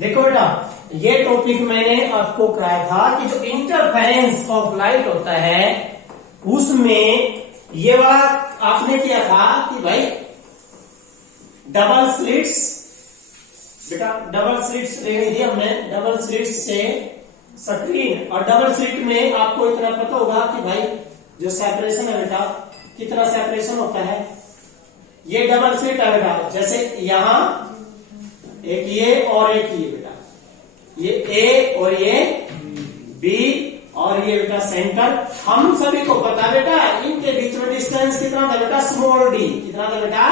देखो बेटा, ये टॉपिक मैंने आपको कराया था कि जो इंटरफेरेंस ऑफ लाइट होता है उसमें ये वाला आपने किया था कि भाई डबल स्लिट्स, बेटा डबल स्लिट्स लेनी थी हमने, डबल स्लिट्स से स्क्रीन, और डबल स्लिट में आपको इतना पता होगा कि भाई जो सेपरेशन है बेटा, कितना सेपरेशन होता है। ये डबल स्लिट है बेटा, जैसे यहां एक ये और एक ये बेटा, ये ए और ये बी और ये बेटा सेंटर। हम सभी को पता बेटा इनके बीच में डिस्टेंस कितना था बेटा, स्मॉल डी। कितना था बेटा,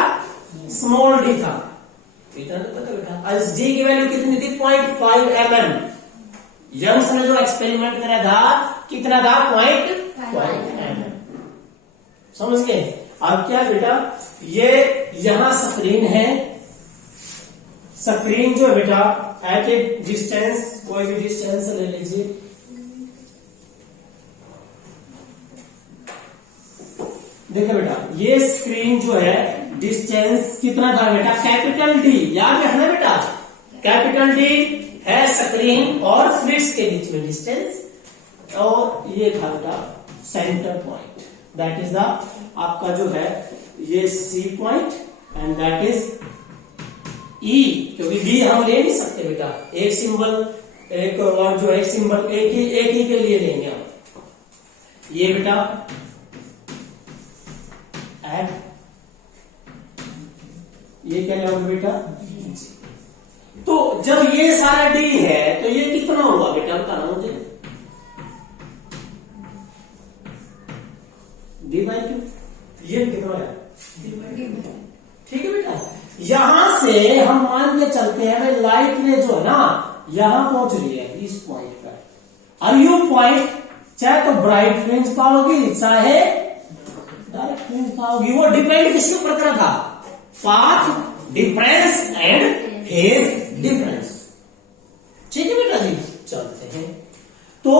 स्मॉल डी था। इतना तो पता बेटा। इस डी की वैल्यू कितनी थी, 0.5 mm। यंग्स ने जो एक्सपेरिमेंट करा था कितना था, 0.5 mm। समझ गए। अब क्या बेटा, ये यहां स्क्रीन है, स्क्रीन जो है बेटा एट ए डिस्टेंस, कोई भी डिस्टेंस ले लीजिए, देखो बेटा ये स्क्रीन जो है डिस्टेंस कितना था बेटा, कैपिटल डी। याद रखना बेटा, कैपिटल डी है स्क्रीन और स्लिट्स के बीच में डिस्टेंस, और ये था बेटा centre point, that is the आपका जो है ये C point and that is E, क्योंकि बी हम ले नहीं सकते बेटा, एक सिंबल एक और जो एक सिंबल एक ही के लिए लेंगे हम। ये बेटा एड, ये क्या लेंगे बेटा, तो जब ये सारा डी है तो ये कितना हुआ बेटा, बताना मुझे, डी बाई क्यू, ये कितना है, ठीक है बेटा। यहां से हम मान के चलते हैं भाई लाइट ने जो है ना यहां पहुंच रही है इस पॉइंट पर, और यू पॉइंट चाहे तो ब्राइट फ्रिंज पाओगी चाहे डायरेक्ट फ्रिंज पाओगी, वो डिपेंड किसके ऊपर करा था, path difference and phase difference. ठीक है बेटा जी, चलते हैं। तो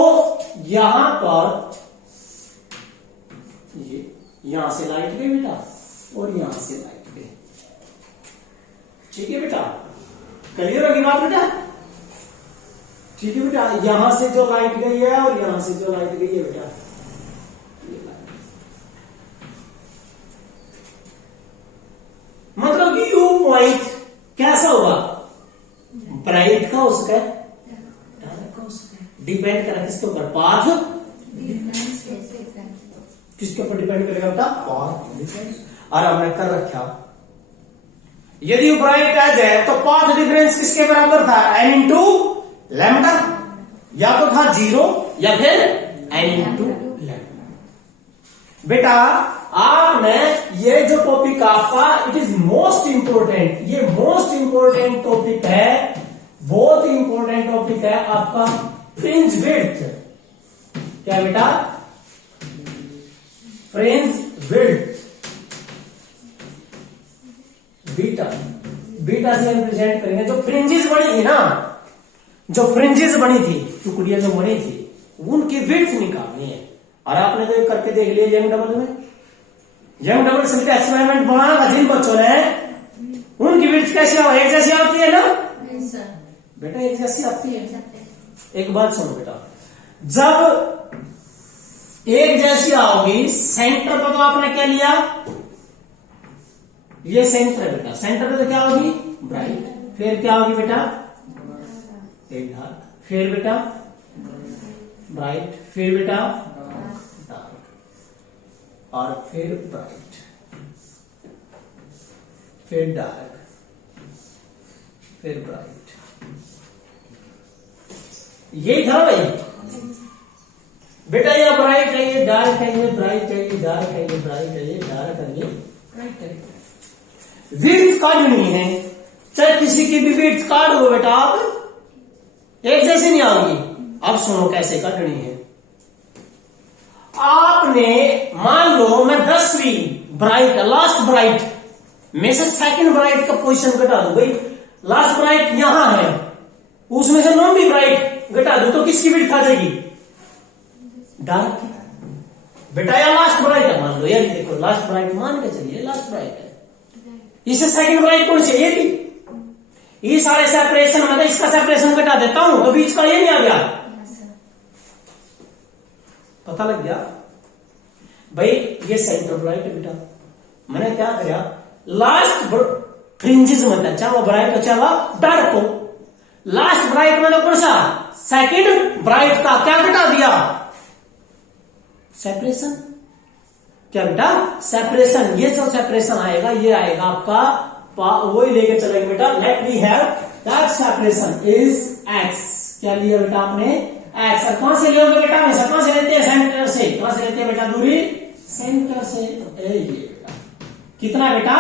यहां पर ये यहां से लाइट गई बेटा और यहां से लाइट गई, ठीक है बेटा, क्लियर होगी बात बेटा, ठीक है बेटा। यहां से जो लाइट गई है और यहां से जो लाइट गई है बेटा, मतलब कि यू पॉइंट कैसा होगा, ब्राइट का उसका डार्क का उसका, डिपेंड करेगा किसके ऊपर, पाथ, किसके ऊपर डिपेंड करेगा बेटा, पाथ डिफरेंस। और हमने कर रखा, यदि ब्राइट आ जाए तो पाथ डिफरेंस किसके बराबर था, n इंटू लैम्डा, या तो था 0 या फिर n इंटू लैम्डा। बेटा आपने ये जो टॉपिक आपका इट इज मोस्ट इंपोर्टेंट, ये मोस्ट इंपोर्टेंट टॉपिक है, बहुत इंपोर्टेंट टॉपिक है आपका फ्रिंज विड्थ। क्या बेटा, फ्रिंज विड्थ, बीटा, बीटा से हम प्रेजेंट करेंगे। जो फ्रिंजेस बनी थी ना, जो फ्रिंजेस बनी थी, टुकड़ियां जो बनी थी, उनकी विड्थ निकालनी है। और आपने तो करके देख लिया यंग डबल में, यंग डबल से एक्सपेरिमेंट बनाना था जिन बच्चों ने, उनकी विड्थ कैसी हो, एक जैसी आती है ना बेटा, एक जैसी आती है। एक बात सुनो बेटा, जब एक जैसी आओगी, सेंटर पर तो आपने क्या लिया, ये सेंटर है बेटा, सेंटर पे तो क्या होगी, ब्राइट, फिर क्या होगी बेटा, एक डार्क, फिर बेटा ब्राइट, फिर बेटा डार्क, और फिर ब्राइट, फिर डार्क, फिर ब्राइट। यही था भाई बेटा, ये ब्राइट है, ये डार्क है, ये ब्राइट है, ये डार्क है, ये ब्राइट है, ये डार्क है, ये ब्राइट है। विड्थ काटनी है, चाहे किसी की भी विड्थ काट दो बेटा, आप एक जैसे नहीं आओगी। अब सुनो कैसे काटनी है। आपने मान लो मैं 10वीं ब्राइट, लास्ट ब्राइट में से सेकंड ब्राइट का पोजीशन घटा दो भाई, लास्ट ब्राइट यहां है, उसमें से 9वीं ब्राइट घटा दो तो किसकी विड्थ आ जाएगी, डार्क की बेटा, या लास्ट ब्राइट है मान लो, यार देखो लास्ट ब्राइट मान के चलिए, लास्ट ब्राइट है, इसे सेकंड ब्राइट कौन चाहिए थी, ये सारे सेपरेशन मतलब इसका सेपरेशन घटा देता हूं तो बीच का ये नहीं आ गया, पता लग गया भाई। ये सेंटर ब्राइट है बेटा, मैंने क्या किया लास्ट फ्रिंजेस मतलब चाहे वो ब्राइट हो चाहे वो डार्क हो, लास्ट ब्राइट मतलब कौन सा सेकंड ब्राइट का क्या घटा दिया सेपरेशन, क्या बेटा सेपरेशन। ये जो सेपरेशन आएगा ये आएगा आपका वही लेके चलेंगे बेटा। Let we have that separation is x, क्या लिया बेटा आपने एक्स। और कहां से लियोगे बेटा हमेशा कहां से लेते हैं सेंटर से, कहां से लेते हैं बेटा दूरी सेंटर से। ये बेटा कितना बेटा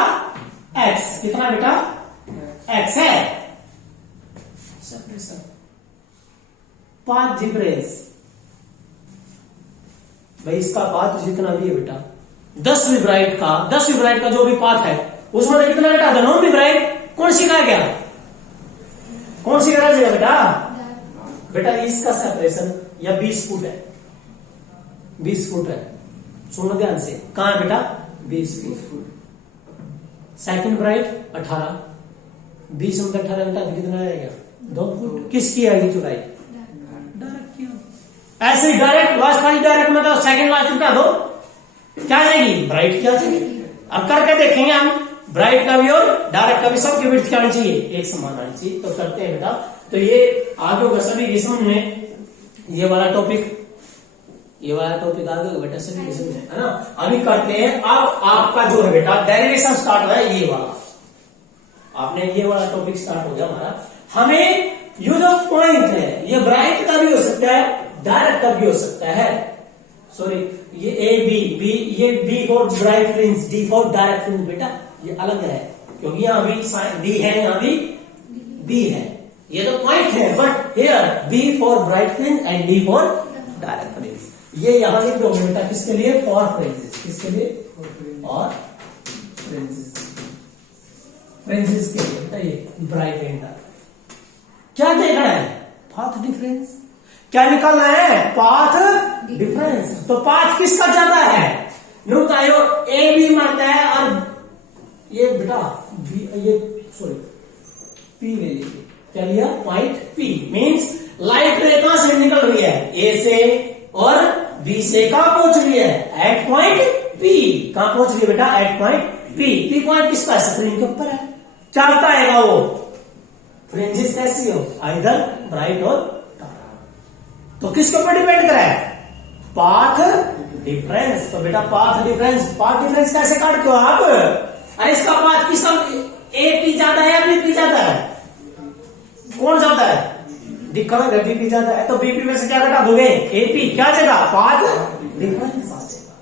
एक्स, कितना बेटा एक्स है सेपरेशन। पाथ डिफरेंस भाई इसका पाथ जितना भी है बेटा 10वीं ब्राइट का जो भी पाथ है उसमें से कितना बेटा 9वीं ब्राइट कौन सी का गया, कौन सी का जाएगा बेटा इसका सेपरेशन या 20 फुट है, 20 फुट है, सुनो ध्यान से कहां है बेटा 20 फुट। सेकंड ब्राइट 18, 20 में 18 बेटा कितना रहेगा 2 फुट। किसकी आएगी चौड़ाई डायरेक्ट की, ऐसे ही डायरेक्ट लास्ट वाली डायरेक्ट में तो सेकंड लास्ट उठा दो क्या आएगी ब्राइट क्या चाहिए। अब करके देखेंगे हम ब्राइट का भी और डायरेक्ट का भी सबकी विड्थ क्या आनी चाहिए एक समान आनी चाहिए। तो करते हैं बेटा, तो ये आगे होगा सभी किस्म में ये वाला टॉपिक आगे होगा बेटा सभी किस्म में है ना। अभी करते हैं अब आपका जो है बेटा डेरिवेशन स्टार्ट हो है ये वाला, आपने ये वाला टॉपिक स्टार्ट हो गया हमारा। हमें यूज ऑफ पॉइंट है, ये ब्राइट का भी हो सकता है डायरेक्ट का भी हो सकता है, सॉरी ये ए बी ये b for bright fringe d for direct fringe बेटा ये अलग है क्योंकि यहाँ भी डी है यहाँ भी बी है, ये तो पॉइंट है but here b for bright fringe and d for direct fringe. ये यहाँ लिख दो बेटा किसके लिए फॉर फ्रिंजेस, किसके लिए और फ्रिंजेस के लिए बेटा ये ब्राइट एंड डार्क। क्या देखना है पाथ डिफरेंस, क्या निकालना है पाथ डिफरेंस। तो पाथ किसका ज्यादा है बताओ ए बी मारता है और ये बेटा ये सॉरी पी ले लीजिए, क्या लिया पॉइंट पी मीन्स लाइट रे कहां से निकल रही है ए से और बी से कहां पहुंच रही है एट पॉइंट पी, कहां पहुंच रही है बेटा at point p. P point किसका है स्क्रीन के ऊपर है, चलता आएगा वो फ्रिंजेस कैसी हो आइदर ब्राइट और डार्क। तो किसके ऊपर डिपेंड करा है पाथ डिफरेंस। तो बेटा पाथ डिफरेंस कैसे काटते हो आप, अरे इसका पाथ किसका ए पी ज्यादा है या बी पी ज्यादा है, कौन ज्यादा है दिखा बीपी ज्यादा है तो बीपी में से क्या घटा दोगे एपी, क्या देगा पाथ डिफरेंस आ जाएगा।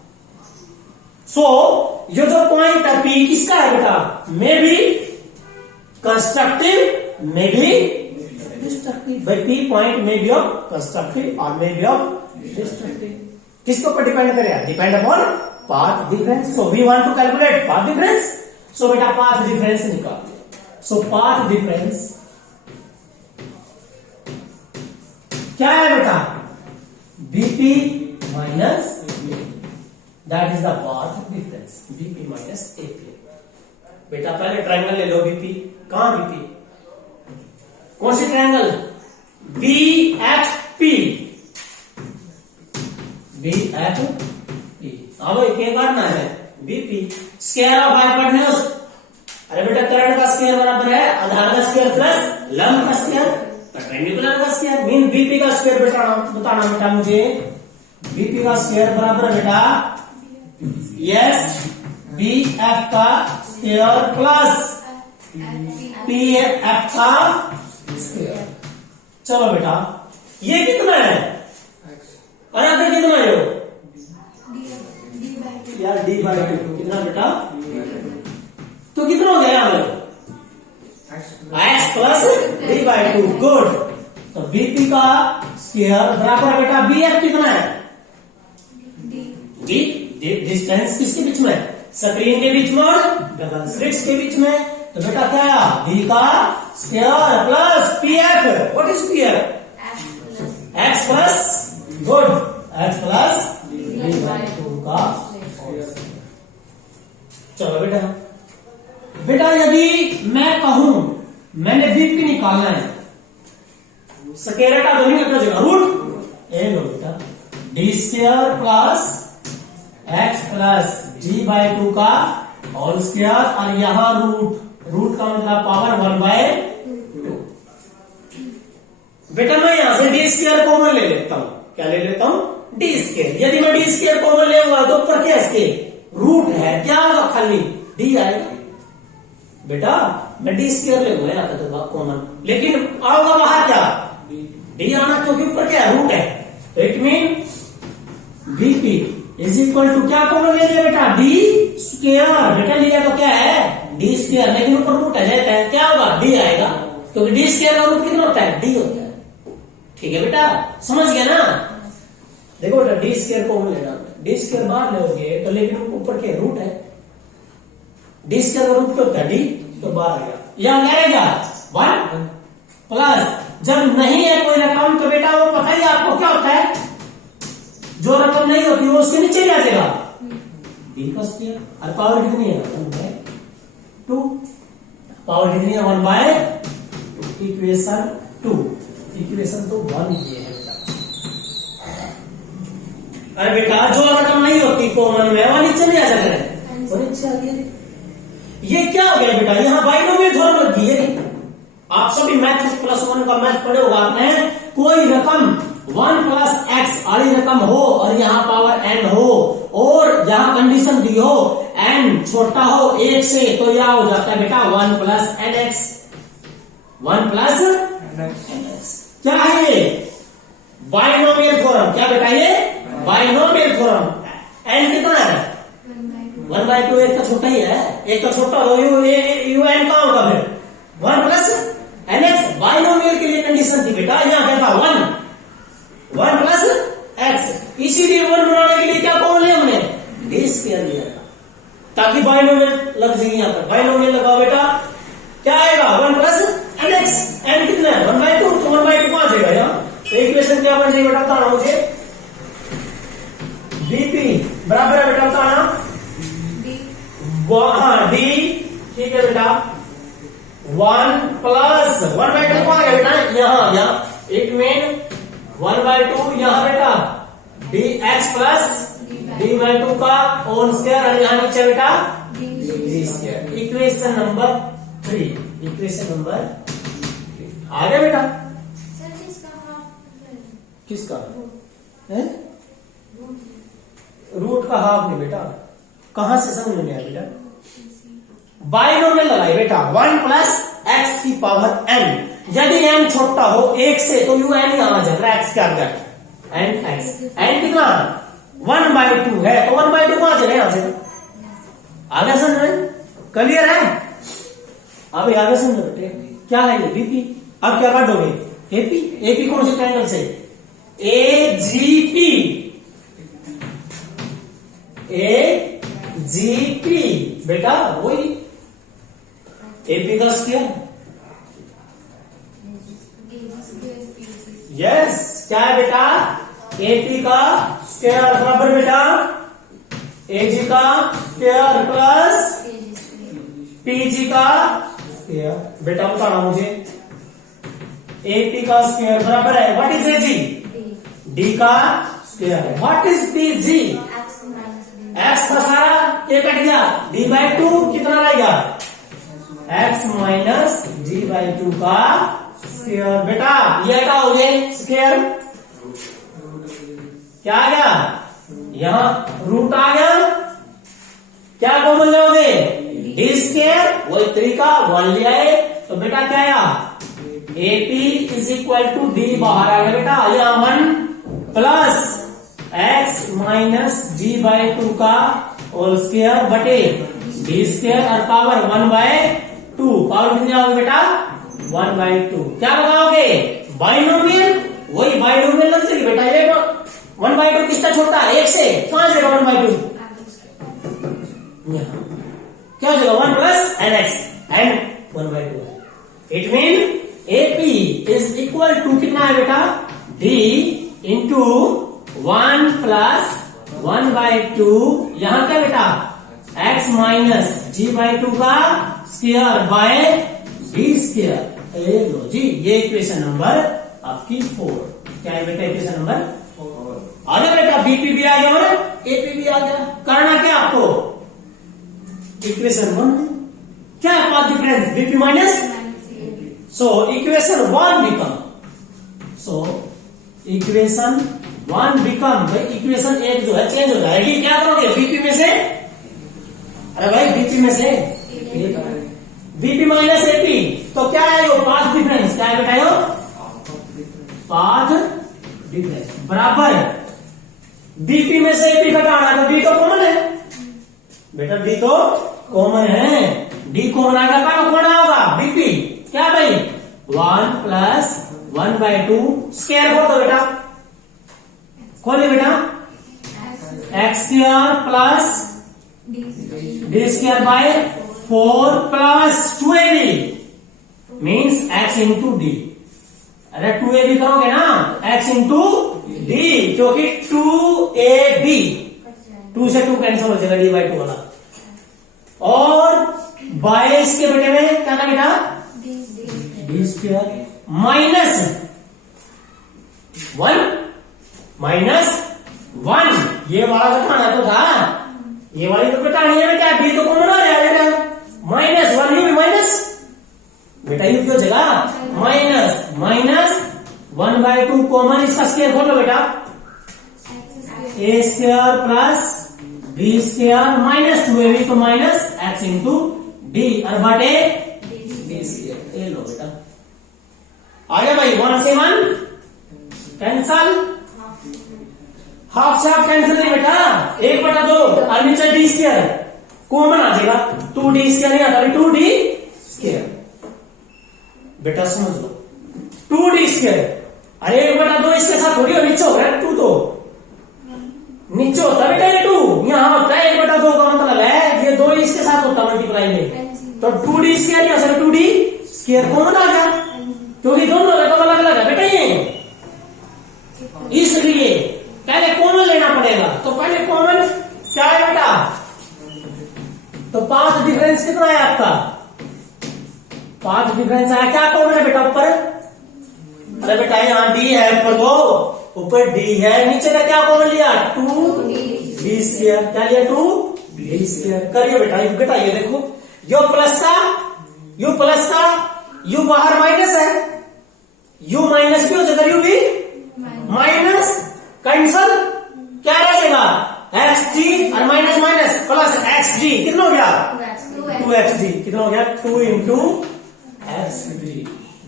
सो ये जो पॉइंट है पी किसका है बेटा may be constructive may be destructive, भाई P point may be of constructive और मे बी ऑफ डिस्ट्रक्टिव। किसके ऊपर डिपेंड करेगा depend upon path difference. So we want to calculate path difference, so बेटा पाथ डिफरेंस निकाल। सो path difference क्या है बेटा BP minus that is the path difference BP minus AP. बेटा पहले ट्रायंगल ले लो बीपी, कहां बीपी कौन सी triangle B F P, B F P. अब एक काटना है बीपी स्क्वायर ऑफ हाइपोटेन्यूज। अरे बेटा करंट का स्क्वायर बराबर है आधार का स्क्वायर प्लस लंब का स्क्वायर परपेंडिकुलर का स्क्वायर मीन बीपी का स्क्वायर बेटा बताना बेटा मुझे बीपी का स्क्वायर बराबर बेटा यस बी एफ का स्क्वायर प्लस पी एफ का स्क्वायर। चलो बेटा ये कितना है और आगे कितना है यार डी बाई टू कितना बेटा तो कितना हो गया यहाँ x plus D by two good. तो बीपी का स्क्वायर बराबर बेटा बी एफ कितना है डी डिस्टेंस किसके बीच में स्क्रीन के बीच में और डबल स्लिट्स के बीच में। तो बेटा क्या बी का square plus P F what is P F x plus good x plus D by two का। चलो बेटा बेटा यदि मैं कहूं मैंने बीपी निकालना है, स्क्वायर हटा दो, नहीं कितना जगह रूट ए लो बेटा D square plus x plus g by 2 का होल स्क्वायर, और यहां रूट का मतलब पावर 1/2। बेटा मैं यहां से डी स्क्वायर कॉमन ले लेता हूं, क्या ले लेता हूं, डी स्क्वायर। यदि मैं डी स्क्वायर कॉमन लेऊंगा तो ऊपर क्या इसके रूट है, क्या होगा खाली डी आएगा। बेटा मैं डी स्क्वायर लेऊंगा यहाँ पे तो कॉमन, लेकिन आओगा बाहर क्या डी आना, क्योंकि ऊपर क्या रूट है। तो it mean BP is equal to क्या कॉमन ले लिया बेटा डी स्क्वायर। बेटा लिया तो क्या है डी स्क्वायर, लेकिन ऊपर रूट आ जाता है, क्या होगा डी आएगा, क्योंकि डी स्क्वायर का रूट कितना होता है डी होता है। ठीक है बेटा, समझ गया ना। देखो बेटा डी स्क्वायर कॉमन लेना, डी स्क्वायर बाहर लोगे तो लेकिन ऊपर के रूट है, डी स्क्वायर का रूट क्या होता है डी, तो बाहर आएगा। यहां क्या आएगा 1 प्लस, जब नहीं है कोई रकम तो बेटा वो पता ही आपको क्या होता है, जो रकम नहीं होती वो उसके नीचे आ जाएगा बी का स्क्वायर। और पावर कितनी है 1/2, पावर कितनी है 1/2, इक्वेशन 2, इक्वेशन तो 1 ये है बेटा। अरे बेटा जो रकम नहीं होती कॉमन में वो नीचे नहीं आ जाता है, वो नीचे आ गया। ये क्या हो गया बेटा, यहाँ बाइनोमियल थ्योरम लग गई है। आप सभी मैथ +1 का मैथ पढ़े होगा आपने, कोई रकम 1 + x वाली रकम हो और यहाँ पावर n हो और यहाँ कंडीशन दी हो n छोटा हो 1 से, तो यह हो जाता है बेटा 1 + nx, 1 + nx। क्या है ये बाइनोमियल थ्योरम, क्या बेटा ये बाइनोमियल थ्योरम। n कितना है 1/2, एक का छोटा ही है, एक का छोटा हो यू एन का होगा फिर 1 + nx। बाइनोमियल के लिए कंडीशन थी बेटा, यहाँ क्या था 1 + x, इसीलिए 1 बनाने के लिए क्या कॉमन लिया हमने डी स्क्वायर लिया था, ताकि बाइनोमियल लग जाएगी। यहाँ पर बाइनोमियल लगाओ बेटा, क्या आएगा 1 + nx, n कितना है 1/2, तो 1/2 कहां आ जाएगा यहाँ, तो इक्वेशन क्या बन जाएगी बेटा बताना मुझे, बीपी बराबर है बेटा बताना डी, ठीक है बेटा 1 + 1/2 कहां गया बेटा यहाँ, इट मीन 1/2 यहाँ बेटा dx + d/2 का होल स्क्वायर, और यहाँ नीचे बेटा D square. Equation number 3, equation number आ गया बेटा। किसका है रूट का हाफ नहीं बेटा, कहां से समझ में आया बेटा, बाइनोमियल लगाई बेटा 1 + x की पावर n, यदि n छोटा हो 1 से तो यू n यहां आ जाएगा x के अंदर n x, n कितना 1/2 है, तो 1/2 कहां चले यहां से, आगे समझ में क्लियर है। अब आगे समझो बेटे क्या है ये बीपी। अब क्या काटोगे एपी, एपी कौन से ट्रायंगल से एजीपी, एजीपी बेटा वही एपी का स्क्वायर, यस क्या है बेटा एपी का स्क्वायर बराबर बेटा एजी का स्क्वायर प्लस पीजी का स्क्वायर। बेटा बताना मुझे एपी का स्क्वायर बराबर है व्हाट इज एजी, डी का स्क्वायर है, व्हाट इज पीजी, एक्स का सारा ये कट गया, d/2 कितना रहेगा x - d/2 का स्क्वायर। बेटा ये क्या हो गया स्क्वायर, क्या आ गया यहां रूट आ गया, क्या कॉमन लोगे डी स्क्वायर, वही 3 का 1 लिया है, तो बेटा क्या आया एपी = d बाहर आ गया बेटा, यहाँ 1 + x - d/2 का होल स्क्वायर बटे डी स्क्वायर, और पावर 1/2, पावर कितनी आओगे बेटा 1/2। क्या लगाओगे बाइनोमियल, वही बाइनोमियल लग जाएगी बेटा, ये 1/2 किसका छोटा 1 से, कहां जाएगा 1/2 क्या हो जाएगा 1 + nx एंड 1/2 है। It mean AP is equal to कितना है बेटा d इंटू 1 + 1/2, यहां क्या बेटा x - g/2 का square by d D square. ए लो जी, ये इक्वेशन नंबर आपकी 4। क्या है बेटा इक्वेशन नंबर 4? अरे बेटा बीपी भी आ गया और एपी भी आ गया। करना क्या आपको, इक्वेशन 1 क्या है path difference, BP minus, so equation 1 become, so equation 1 become, भाई इक्वेशन 1 जो है चेंज हो जाएगी। क्या करोगे बीपी में से, अरे भाई बीपी में से बीपी माइनस एपी, तो क्या है वो पाथ डिफरेंस, क्या है बेटा यो पाथ डिफरेंस बराबर बीपी में से एपी घटाना, तो डी तो कॉमन है बेटा, डी तो कॉमन है, डी कॉमन आएगा कौन कौन होगा बीपी, क्या भाई 1 प्लस 1/2 स्क्वायर कर दो बेटा, खोलिए बेटा x square plus D square by 4 plus 2ab means x into D. अरे 2ab करोगे ना x इंटू डी, क्योंकि 2ab 2 से 2 कैंसिल हो जाएगा d/2 वाला, और 22 के बेटे में क्या था बेटा डी स्क्वायर माइनस 1 ये वाला घटाना तो था, ये वाली तो घटानी है बेटा, डी तो कॉमन आ रहा है बेटा, -1 ये माइनस बेटा, ये क्यों जगह माइनस 1/2 कॉमन, इसका स्क्वायर खोलो बेटा, A square plus B square minus 2ab तो माइनस x इंटू डी और बटे डी स्क्वायर। ये लो बेटा आ गया भाई, 1 से 1 कैंसल, हाफ से हाफ कैंसिल नहीं बेटा, 1/2 और नीचे डी स्क्वायर कॉमन आ जाएगा, 2d स्क्वायर नहीं आता, 2d स्क्वायर बेटा समझ लो 2d स्क्वायर, अरे 1/2 इसके साथ थोड़ी हो, नीचे होगा 2 तो नीचे होता बेटा ये 2, यहां होता है 1/2 का मतलब है ये 2 इसके साथ होता मल्टीप्लाई में, तो 2d स्क्वायर नहीं आ सकता, 2d स्क्वायर कॉमन आ गया, क्योंकि दोनों रकम अलग अलग है बेटा ये, इसलिए पहले कॉमन लेना पड़ेगा, तो पहले कॉमन क्या है बेटा, तो पाथ डिफरेंस कितना है आपका, पाथ डिफरेंस आया क्या कॉमन है बेटा ऊपर, अरे बेटा यहाँ डी है ऊपर, तो ऊपर डी है, नीचे का क्या कॉमन लिया 2d स्क्वायर, क्या लिया 2d स्क्वायर, करिए बेटा ये घटाइए, देखो यो प्लस का यू बाहर माइनस है, यू माइनस क्यों जगह यू भी माइनस कैंसल, क्या रहेगा xg और माइनस माइनस प्लस xg, कितना हो गया 2xg, कितना हो गया 2 इंटू xg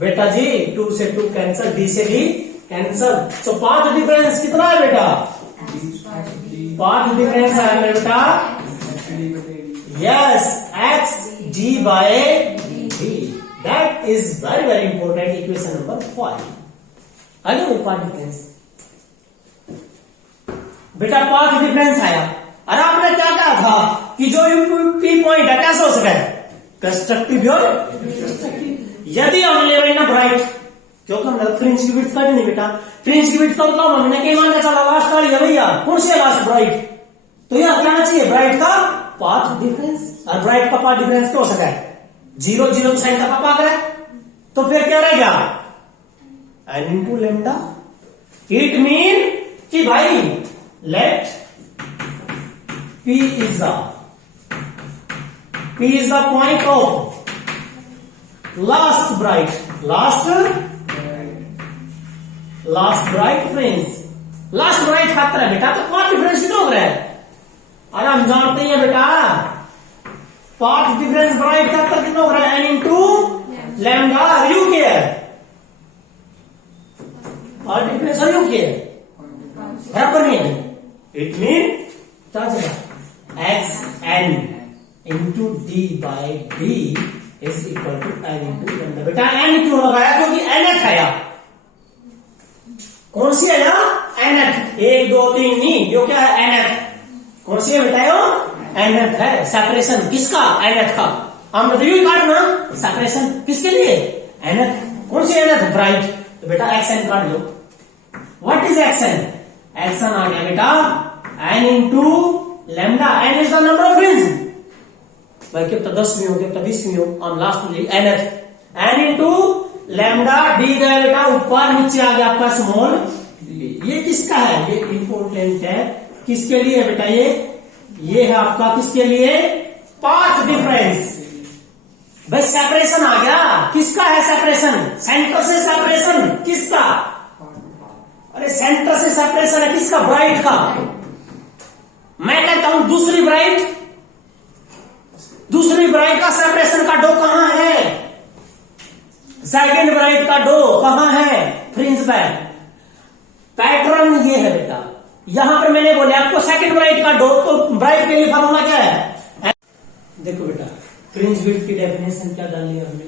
बेटा जी, 2 से 2 कैंसल, d से d कैंसल, तो पाथ डिफरेंस कितना है बेटा, पाथ डिफरेंस है मेरे बेटा yes xg by d, that is very very important, equation number 5 आगे पाथ डिफरेंस बेटा, पाथ डिफरेंस आया, अरे आपने क्या कहा था कि जो यूपी पॉइंट है कैसे हो सका है कंस्ट्रक्टिव और डिस्ट्रक्टिव, यदि हम ले रहे ना ब्राइट, क्योंकि हमने फ्रिंज की विड्थ काटी नहीं बेटा, फ्रिंज की विड्थ का मतलब हमने कहीं मानना चला लास्ट वाली है भैया, कौन सी है लास्ट ब्राइट, तो यह कहना चाहिए ब्राइट का पाथ डिफरेंस, और ब्राइट का पाथ डिफरेंस क्या हो सका है 0 0 साइन का पापा कर, तो फिर क्या रहेगा n into lambda, it mean कि भाई let P is the point of last bright fringe, last bright खातर है बेटा, तो पाथ डिफरेंस कितना हो रहा है, अरे हम जानते हैं बेटा पाथ डिफरेंस ब्राइट खातर कितना हो रहा है n इंटू लैम्डा, यू के है पाथ डिफरेंस, यू के बराबर नहीं है, इट मीन क्या चला x n into d by d is equal to n into lambda, बेटा एन क्यों लगाया, क्योंकि एनएथ आया, कौन सी आया एनएथ, 1 2 3 नहीं, यो क्या है एनएथ, कौन सी है बेटा यो एनएथ है, सेपरेशन किसका एनएथ का, हमने तो यू काटना, सेपरेशन किसके लिए एनएथ, कौन सी एनएथ ब्राइट, तो बेटा एक्स एन काट लो, what is X N, action आ गया बेटा n into lambda, n is the number of fringe, भाई कितना 10 में हो कितना 20 में हो, हम लास्ट में nth, n into lambda d गया बेटा ऊपर, नीचे आ गया आपका स्मॉल डी। ये किसका है, ये इंपोर्टेंट है, किसके लिए बेटा, ये है आपका किसके लिए, पाथ डिफरेंस। भाई सेपरेशन आ गया, किसका है सेपरेशन, सेंटर से सेपरेशन किसका, अरे सेंटर से सेपरेशन है किसका, ब्राइट का। मैं कहता हूं दूसरी ब्राइट का सेपरेशन का डो कहां है, सेकंड ब्राइट का डो कहां है, फ्रिंज बैक। पैटर्न ये है बेटा, यहां पर मैंने बोले आपको सेकंड ब्राइट का डो, तो ब्राइट के लिए फॉर्मूला क्या है, देखो बेटा फ्रिंज विड्थ की डेफिनेशन क्या डाली है हमने।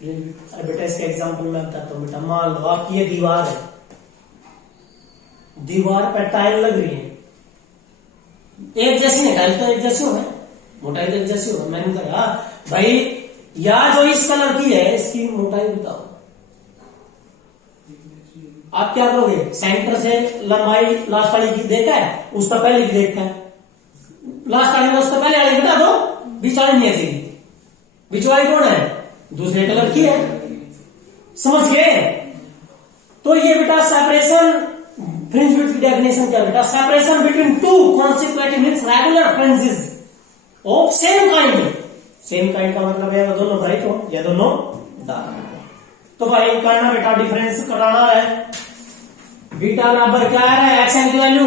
अरे बेटा इसका एग्जांपल मैं बताता हूं बेटा, मान लो आपकी ये दीवार है, दीवार पर टाइल लग रही है, एक जैसी है टाइल, तो एक जैसी हो, मोटाई तो एक जैसी हो। मैंने कहा भाई या जो इस कलर की है इसकी मोटाई बताओ, आप क्या करोगे, सेंटर से लंबाई लास्ट वाली की देखा है, उसका पहले की देखा है, लास्ट वाली में उसका पहले वाली बता दो, बीच वाली नहीं आती, बीच वाली कौन है, दूसरे कलर की है, समझ गए। तो ये बेटा सेपरेशन, फ्रिंज विड्थ की डेफिनेशन क्या बेटा, separation between two consequent means regular fringes of same kind. Same kind का मतलब है दोनों ब्राइट हो या दोनों डार्क हो। तो भाई करना बेटा डिफरेंस कराना है, बीटा बराबर क्या है, एक्स एन की value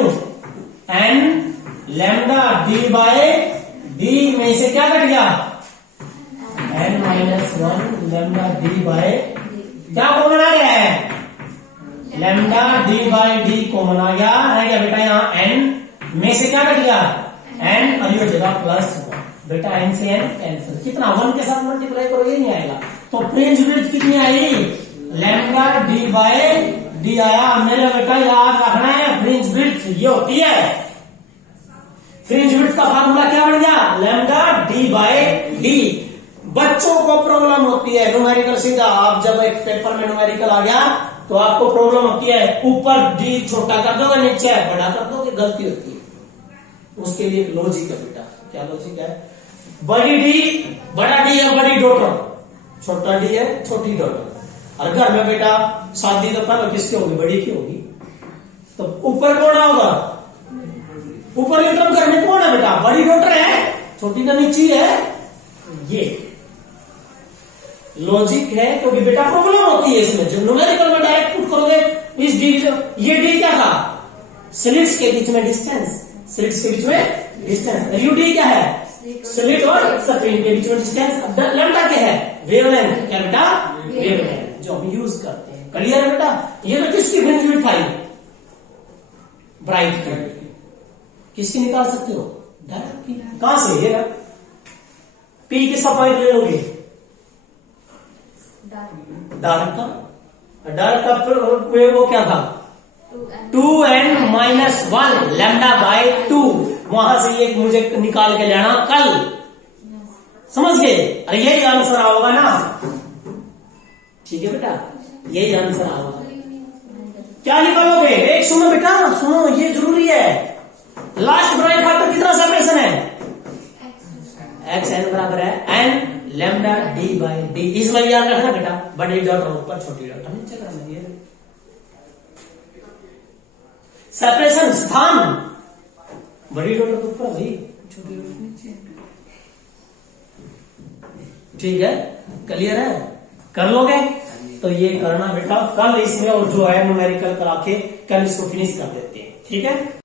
N lambda D by D में से क्या कट गया, N minus one lambda D by, क्या कॉमन आ गया है, lambda D by D common आ गया, रह गया बेटा यहाँ एन में से क्या कट गया, एन, और ये हो जाएगा प्लस वन। बेटा एन से एन कैंसिल, कितना वन के साथ मल्टीप्लाई करोगे नहीं आएगा। तो फ्रिंज विड्थ कितनी आई, लैम्डा डी बाय डी आया। मेरा बेटा याद रखना है फ्रिंज विड्थ ये होती है, फ्रिंज विड्थ का फार्मूला क्या बन गया, लैम्डा डी बाय डी। बच्चों को प्रॉब्लम होती है न्यूमेरिकल सीधा, आप जब एक पेपर में न्यूमेरिकल आ गया तो आपको प्रॉब्लम होती है, ऊपर डी छोटा कर दोगे, नीचे बड़ा कर दोगे, गलती होती है। उसके लिए एक लॉजिक है बेटा, क्या लॉजिक है, बड़ी डी बड़ा डी है, बड़ी डॉटर, छोटा डी है छोटी डॉटर। और घर में बेटा शादी तो पहले किसकी होगी, बड़ी की होगी, तो ऊपर कौन होगा, ऊपर एकदम घर में कौन है बेटा, बड़ी डॉटर है, छोटी का नीचे है। ये लॉजिक है, क्योंकि तो बेटा प्रॉब्लम होती है इसमें, जब न्यूमेरिकल में डायरेक्ट पुट करोगे इस डी, ये डी क्या था, स्लिट्स के बीच में डिस्टेंस, स्लिट्स के बीच में डिस्टेंस, यू डी क्या है, स्लिट और स्क्रीन के बीच में डिस्टेंस, लैम्डा क्या है, वेवलेंथ, क्या बेटा वेवलेंथ, जो हम यूज करते हैं। क्लियर है बेटा, ये तो किसकी फ्रिंज विड्थ आई, ब्राइट की, किसकी निकाल सकते हो, डार्क की। कहां से, ये ना पी किसका पॉइंट ले लोगे, डार्क का, डार्क का वो क्या था, 2n minus one lambda by 2, वहां से ये मुझे निकाल के लेना कल, समझ गए। अरे यही आंसर होगा ना, ठीक है बेटा, यही आंसर होगा। क्या निकालोगे, एक सुनो बेटा, सुनो ये जरूरी है, लास्ट ब्राइट फैक्टर कितना सेपरेशन है, एक्स एन बराबर है n lambda D by d. इसमें याद रखना बेटा, बड़ी डॉट ऊपर छोटी डॉट नीचे करना, सेपरेशन स्थान, बड़ी डॉट ऊपर भाई, छोटी डॉट नीचे, ठीक है, क्लियर है, कर लोगे। तो ये करना बेटा कल, इसमें और जो है न्यूमेरिकल करा के कल इसको फिनिश कर देते हैं, ठीक है।